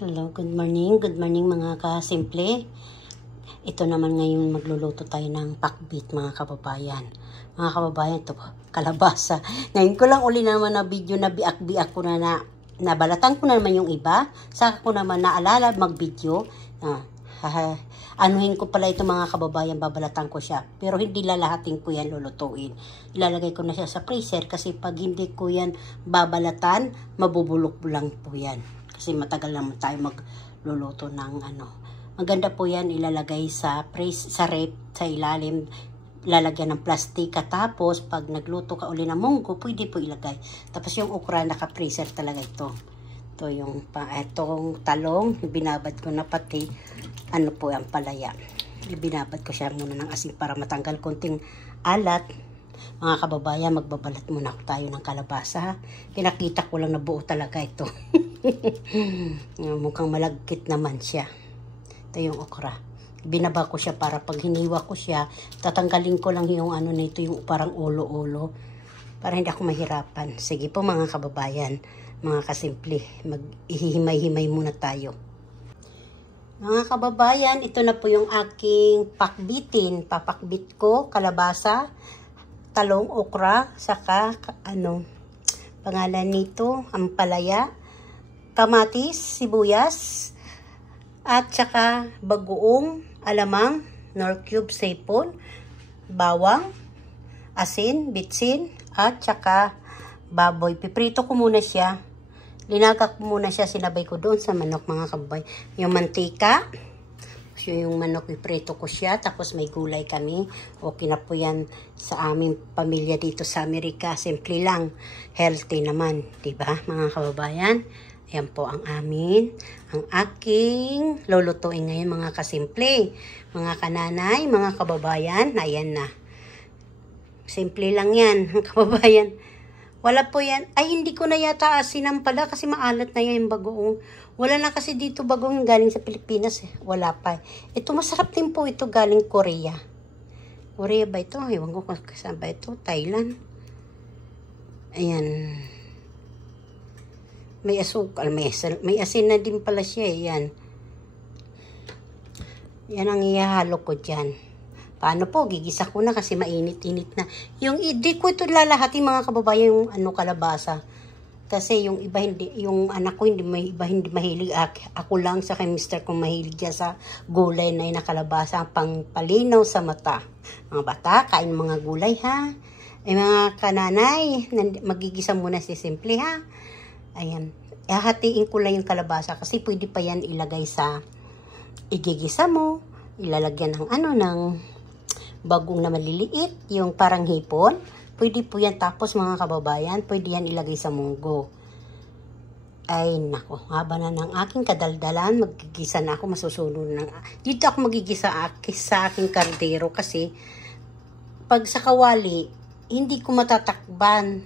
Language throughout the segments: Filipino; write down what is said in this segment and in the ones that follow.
Hello, good morning mga kasimple. Ito naman ngayon magluluto tayo ng pakbit mga kababayan. Mga kababayan, ito kalabasa. Ngayon ko lang uli naman na video na biak-biak ko na nabalatan ko na naman yung iba. Saka ko naman naalala mag-video. Anuhin ko pala ito mga kababayan, babalatan ko siya. Pero hindi lalahatin ko yan lulutuin. Ilalagay ko na siya sa freezer kasi pag hindi ko yan babalatan, mabubulok lang po yan. Kasi matagal naman tayo magluluto ng ano. Maganda po yan ilalagay sa rep, sa ilalim. Lalagyan ng plastic. Tapos pag nagluto ka uli ng munggo, pwede po ilagay. Tapos yung okra, naka-freezer talaga ito. Ito yung itong talong, binabad ko na pati ano po ang palaya. Binabad ko siya muna ng asin para matanggal konting alat. Mga kababayan, magbabalat muna tayo ng kalabasa. Pinakita ko lang na buo talaga ito. Mukhang malagkit naman siya. Ito yung okra. Binaba ko siya para pag hiniwa ko siya, tatanggalin ko lang yung ano nito, yung parang ulo-ulo. Para hindi ako mahirapan. Sige po mga kababayan, mga kasimple, mag-ihimay-himay muna tayo. Mga kababayan, ito na po yung aking pakbitin. Papakbit ko, kalabasa, talong, okra, saka pangalan nito, ampalaya, kamatis, sibuyas, at saka bagoong, alamang, nor cube, sipon, bawang, asin, bitsin, at saka baboy. Piprito ko muna siya. Linagak ko muna siya, sinabay ko doon sa manok mga kabay. Yung mantika, yung manok, piprito ko siya. Tapos may gulay kami. Okay na po yan sa aming pamilya dito sa Amerika. Simple lang. Healthy naman. Diba mga kababayan? Ayan po ang aking lulutuin ngayon mga kasimple. Mga kananay, mga kababayan. Ayan na. Simple lang yan mga kababayan. Wala po yan. Ay, hindi ko na yata asinan pala kasi maalat na yan yung bagoong. Wala na kasi dito bagoong galing sa Pilipinas. Wala pa. Ito, masarap din po ito galing Korea. Korea ba ito? Ewan ko kung saan ba ito. Thailand. Ayan. May asukal. May asin na din pala siya. Ayan. Yan ang ihahalo ko dyan. Paano po? Gigisa ko na kasi mainit-init na. Yung hindi ko ito lalahatin mga kababayan yung kalabasa. Kasi yung iba hindi, yung anak ko hindi mahilig. Ako lang sa kay mister kong mahilig dyan sa gulay na kalabasa pang palinaw sa mata. Mga bata, kain mga gulay ha. Ay mga kananay, magigisa muna si simple ha. Ayan. Hahatiin ko lang yung kalabasa kasi pwede pa yan ilagay sa igigisa mo. Ilalagyan ng ng bagong na maliliit, yung parang hipon. Pwede po yan. Tapos mga kababayan, pwede yan ilagay sa munggo. Ay nako, haba na ng aking kadaldalan. Magigisa na ako, masusunod na. Dito ako magigisa sa aking kardero kasi pag sa kawali, hindi ko matatakban.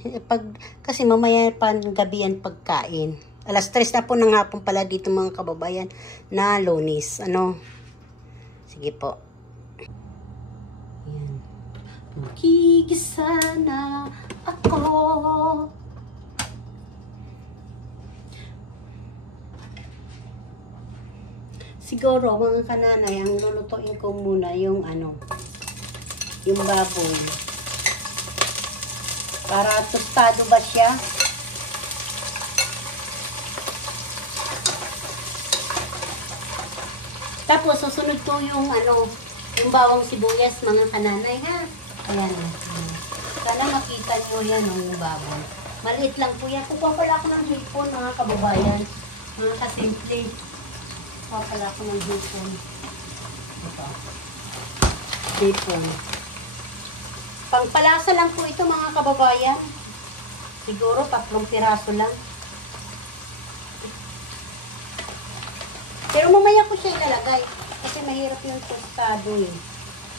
Kasi mamaya pa gabi yan pagkain. Alas 3 na po ng hapon pala dito mga kababayan na Lunes. Sige po. Magigisa na ako. Siguro mga kananay, ang lulutuin ko muna yung yung baboy. Para tostado ba siya? Tapos susunod ko yung yung bawang sibuyas mga kananay ha. Ayan. Sana makita nyo yan yung baboy. Maliit lang po yan. Kukuha pala ako ng hipon mga kababayan. Mga kasimple. Kukuha pala ako ng hipon. Ito. Hipon. Pangpalasa lang po ito mga kababayan. Siguro 3 piraso lang. Pero mamaya ko siya ilalagay. Kasi mahirap yung tostado eh.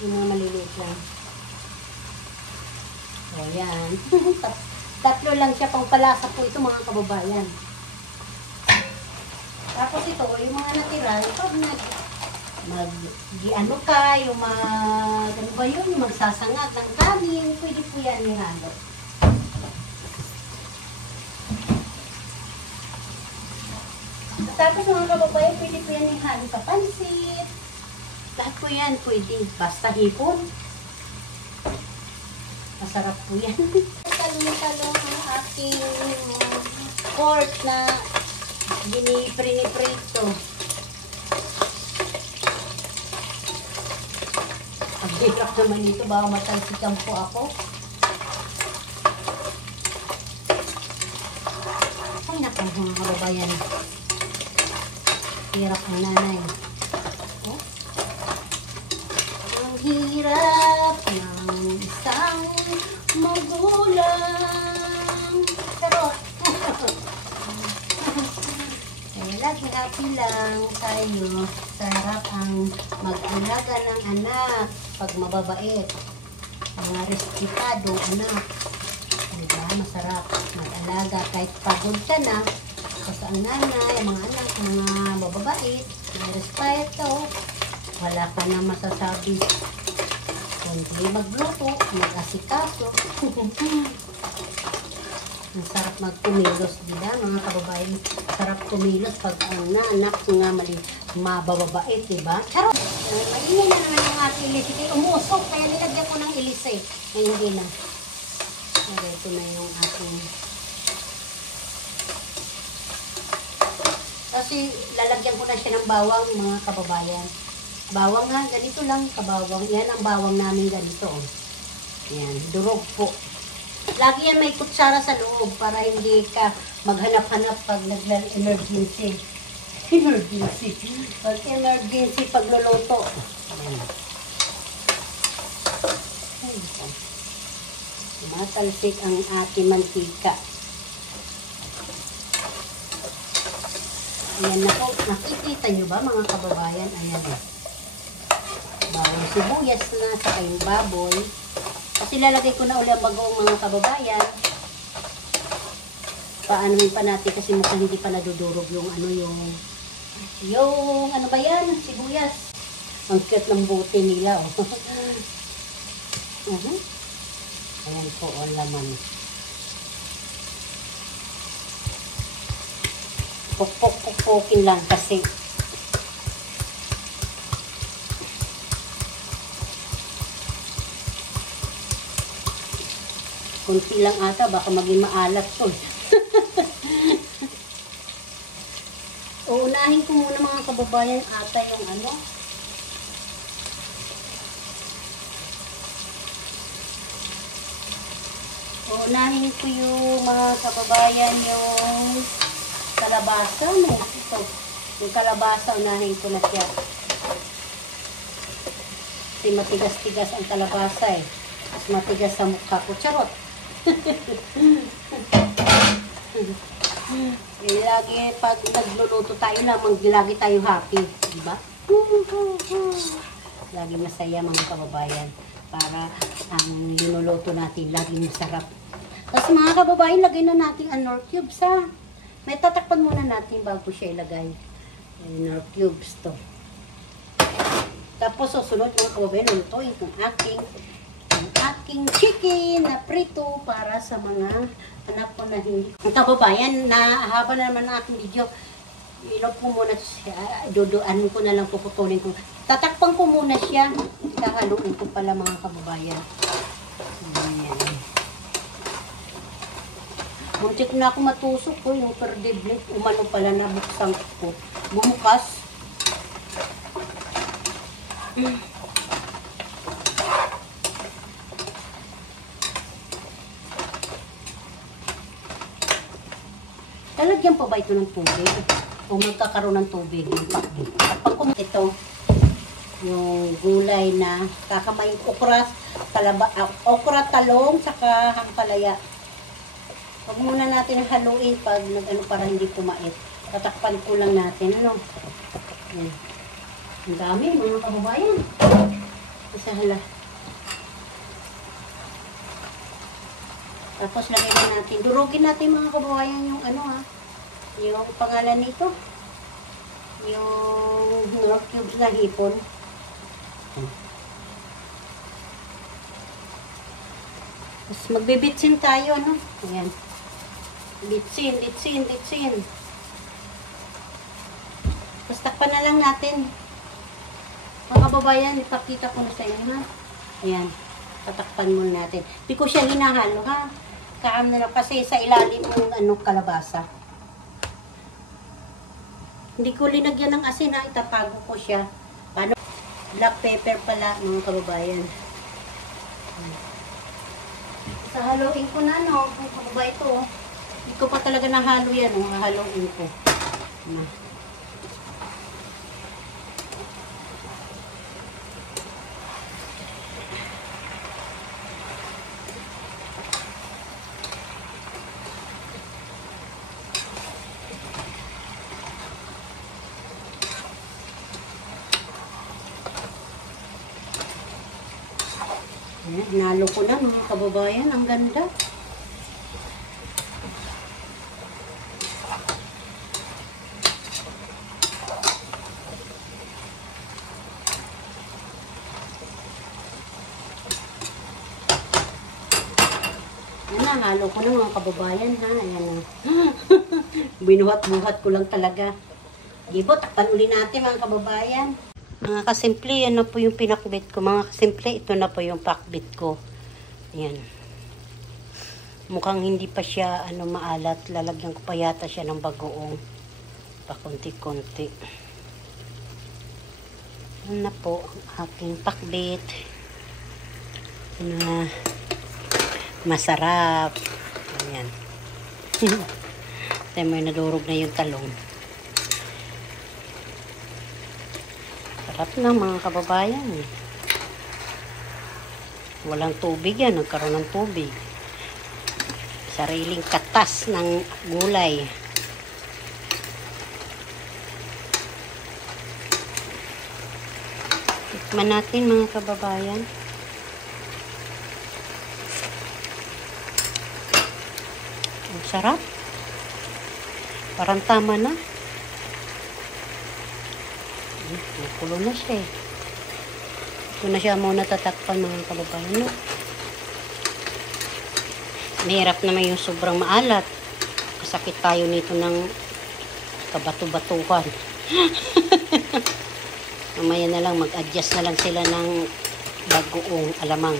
Yung mga maliliit lang. Ayan. 3 lang siya, pang palasa po ito mga kababayan. Tapos ito, yung mga natira, pag yung magsasangag ng kanin, pwede po yan ihalo. Tapos mga kababayan, pwede po yan yung halo sa pansit. Lahat po yan pwede. Basta hipon. Masarap po yan. Talong-talong ang aking pork na piniprito. Ang hirap naman ito. Baka matalsikan po ako. Ay, naku mga kababayan. Hirap ang nanay. Oh. Ang hirap ng isang magulang. Sarot. Kaya lagi happy lang tayo. Sarap ang mag-alaga ng anak pag mababait. Mga respetadong anak. Diba? Masarap mag-alaga kahit pagod ka na. Kasi ang nanay, ang mga anak, mga mababait, may respeto, wala ka na masasabi. Kundi magluto, mag-asikaso. Ang sarap magkumilos, diba? Mga kababayan, sarap kumilos pag ang anak nga mababait, diba? Charot! Maingay na naman yung ating ilis. Umusok, kaya nilagyan ko ng ilis eh. Ngayon hindi na. Ito na yung ating... Kasi lalagyan ko na siya ng bawang, mga kababayan. Bawang nga, ganito lang kabawang. Yan ang bawang namin ganito. Yan, durog po. Lagi yan may kutsara sa loob para hindi ka maghanap-hanap pag nag-emergency. Emergency. Pag emergency, pagluluto. Yan. Matalsik ang ating mantika. Ayan na po. Nakikita nyo ba mga kababayan? Ayan na. Bawang sibuyas na sa yung baboy. Kasi lalagay ko na ulit ang bagoong mga kababayan. Paanoin pa natin kasi mukhang hindi pa nadudurog yung ano yung ano ba yan? Sibuyas. Ang cute ng bote nila. Oh. Ayan po ang laman. Pukpokin lang kasi kunti lang ata baka maging maalat to. Uunahin ko muna mga kababayan ata yung ano. Uunahin ko yung mga kababayan yung kalabasa, no? Ito, yung kalabasa, unahin ko na siya. Kasi matigas-tigas ang kalabasa eh. Mas matigas sa mukha ko. Charot! Lagi pag nagluluto tayo lamang, lagi tayo happy. Diba? Lagi masaya mga kababayan. Para ang linuluto natin, lagi masarap. Tapos mga kababayan, lagay na natin ang nor cubes ha. May tatakpan muna natin bago siya ilagay. Nor cubes to. Tapos susunod mga kababayan, lutuin itong aking chicken na prito para sa mga anak ko na hindi. Ang kababayan, haba na naman ang aking video. Ilog ko muna siya. Duduan ko na lang, puputulin ko. Tatakpan ko muna siya. Kahaluin ko pala mga kababayan. Ayan. Muntik na ako matusok ko yung perdible. Umano pala na buksan ko. Bumukas. Lalagyan pa ba ito ng tubig? O magkakaroon ng tubig yung pakdi. At pag ito, yung gulay na kakamay okra, okra, talong, saka hampalaya. Huwag muna natin haluin pag para hindi pumait. Tatakpan ko lang natin. Ano? Yan. Ang dami mga kababayan. Isa hala. Tapos lagay na natin. Durugin natin mga kababayan yung ano ha. Yung pangalan nito. Yung nor cubes na hipon. Tapos magbibitsin tayo, no? Ayan. Bitsin. Takpan na lang natin. Mga kababayan, ipakita ko na sa inyo ha. Ayan. Tatakpan muna natin. Hindi ko siya hinahalo ha. Kaam na lang kasi sa ilalim ng kalabasa. Hindi ko linagyan ng asin ha. Itatago ko siya. Paano? Black pepper pala mga kababayan. Sa haluin ko na no. Kung kababa ito. Hindi ko pa talaga nahalo yan. Haluin ko. Nalo ko na mga kababayan. Ang ganda. Yan na, halo ko na mga kababayan ha. Ayan na. Binuhat-buhat ko lang talaga. Gibo, takpan uli natin mga kababayan. Mga kasimple, yan na po yung pinakbit ko. Mga kasimple, ito na po yung pakbit ko. Ayan. Mukhang hindi pa siya maalat. Lalagyan ko pa yata siya ng bagoong. Pakunti-kunti. Yan na po ang aking pakbit. Na masarap. Ayan. Tayo may nadurog na yung talong. Sarap na mga kababayan. Walang tubig yan. Nagkaroon ng tubig. Sariling katas ng gulay. Tikman natin mga kababayan. Ang sarap. Parang tama na. Nakulo na siya eh. Ito na siya muna tatakpan mga kababayan. No? Mahirap naman yung sobrang maalat. Kasakit tayo nito ng kabato-batuhan. Mamaya na lang mag-adjust na lang sila ng bagoong alamang.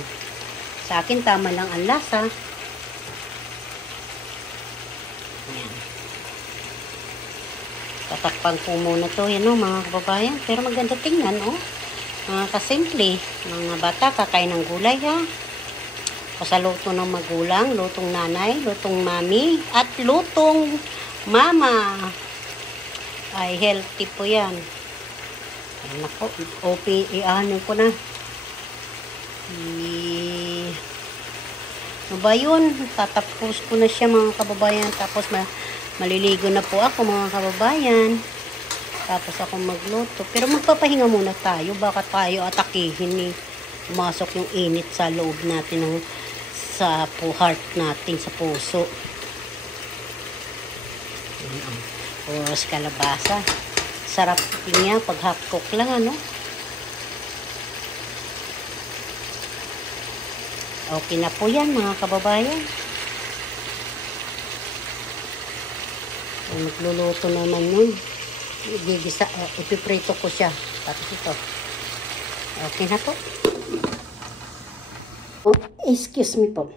Sa akin tama lang ang lasa. Ayan. Tatakpan ko muna to, yan o mga kababayan. Pero maganda tingnan o. Mga kasimple, mga bata kakain ng gulay ha. Pasaluto ng magulang, lutong nanay, lutong mami, at lutong mama. Ay healthy po yan. Ayan ako, ano ko na. Ano ba yun? Tatapos ko na siya mga kababayan. Tapos maliligo na po ako mga kababayan. Tapos ako magluto. Pero magpapahinga muna tayo. Baka tayo atakihin ni pumasok yung init sa loob natin sa heart natin, sa puso. Puros kalabasa. Sarap niya pag half cook lang ano. Okay na po yan mga kababayan. Magluluto naman yun. Ipiprito ko siya. Tapos ito. Okay na po. Oh, excuse me po.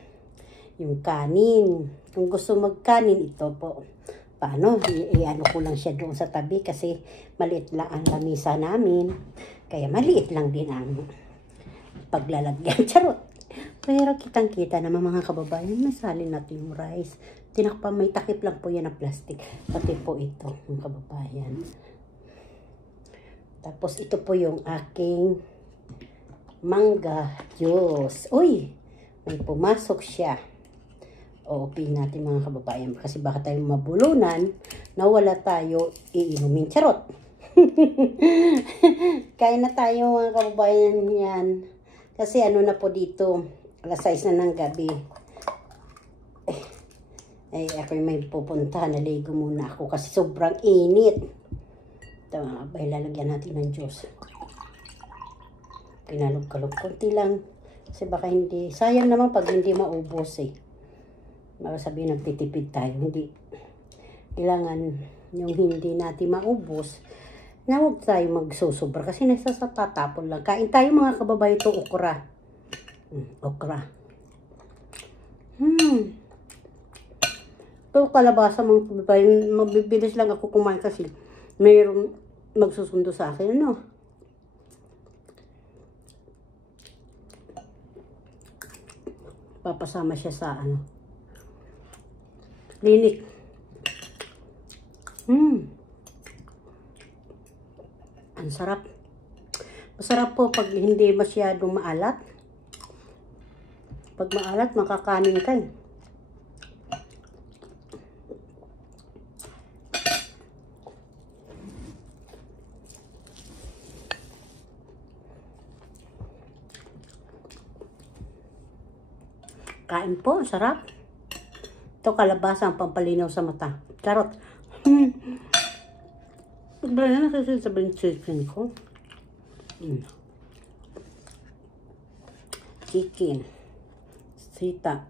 Yung kanin. Kung gusto magkanin, ito po. Paano? Ano ko lang siya doon sa tabi kasi maliit lang ang lamisa namin. Kaya maliit lang din ang paglalagyan. Charot. Pero kitang-kita naman mga kababayan, masalin natin yung rice. Tinakpan, may takip lang po yan ng plastic. Pati po ito, mga kababayan. Tapos ito po yung aking mangga juice. Uy! May pumasok siya. Open natin mga kababayan. Kasi baka tayong mabulunan na wala tayo iinumin. Charot! Kain na tayo mga kababayan yan. Kasi ano na po dito, alas 6 na ng gabi. Ay, ako may pupunta. Naligo muna ako kasi sobrang init. Ito, abay, lalagyan natin ng juice. Pinalog-kalog konti lang. Kasi baka hindi, sayang naman pag hindi maubos eh. Baka sabihin nagtitipid tayo. Hindi. Kailangan yung hindi natin maubos, na huwag tayo magsusobra kasi tatapon lang. Kain tayo mga kababayan, ito okra. Okra. Ito kalabasa mga kababayan, mabibilis lang ako kumain kasi mayroong magsusundo sa akin, ano? Papasama siya sa clinic. Ang sarap. Masarap po pag hindi masyadong maalat. Pag maalat, makakanin ka eh. Kain po, sarap. Ito kalabasa ang pampalinaw sa mata. Charot. Pagbalala na kasi sa chicken ko. Chicken. Sita.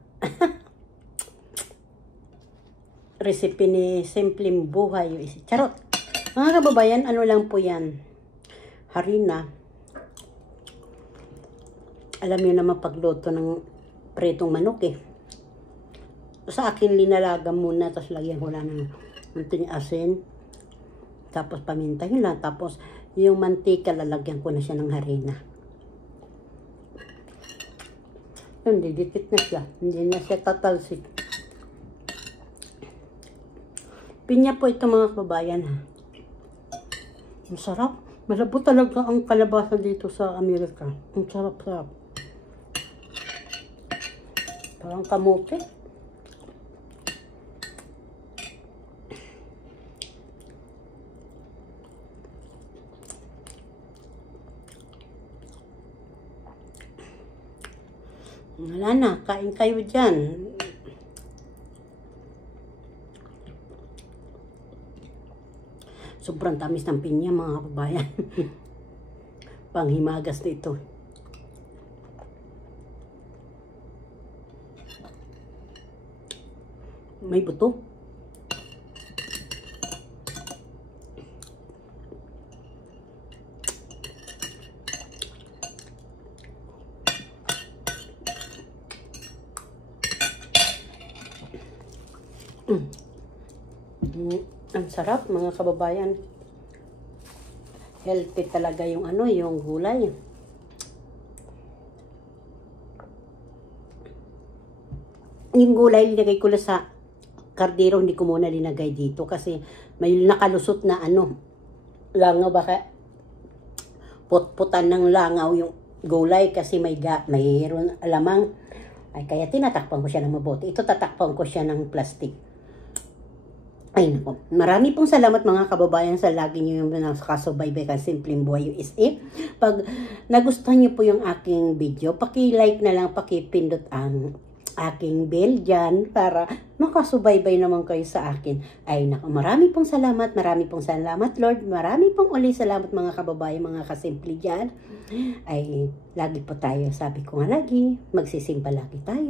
Recipe ni Simpleng Buhay. Charot. Mga kababayan, ano lang po yan? Harina. Alam niyo naman pagluto ng pritong manok eh. Sa akin linalaga muna, tapos lagyan ko lang ng munting asin, tapos paminta, yun lang. Tapos yung mantika, lalagyan ko na siya ng harina. Yun, didikit na siya. Hindi na siya tatalsik. Pinya po ito mga kababayan. Ang sarap. Malabo talaga ang kalabasa dito sa Amerika. Ang sarap-sarap. Parang kamote. Wala na, kain kayo dyan. Sobrang tamis ng pinya mga kababayan. Panghimagas dito. May buto. Ang sarap mga kababayan. Healthy talaga yung yung gulay. Yung gulay linagay ko lang sa kardero, hindi ko muna linagay dito kasi may nakalusot na langaw, baka putputan ng langaw yung gulay kasi mayroon alamang. Ay kaya tinatakpan ko siya ng mabuti. Ito tatakpan ko siya ng plastic. Ay nako. Marami pong salamat mga kababayan sa lagi niyo yung nakasubaybay kay Simpleng Buhay USA. Pag nagustuhan niyo po yung aking video, paki-like na lang, paki-pindot ang aking bell dyan para makasubaybay naman kayo sa akin. Ay nako, marami pong salamat Lord. Marami pong uli salamat mga kababayan, mga kasimple dyan. Ay lagi po tayo, sabi ko nga lagi, magsisimba lagi tayo.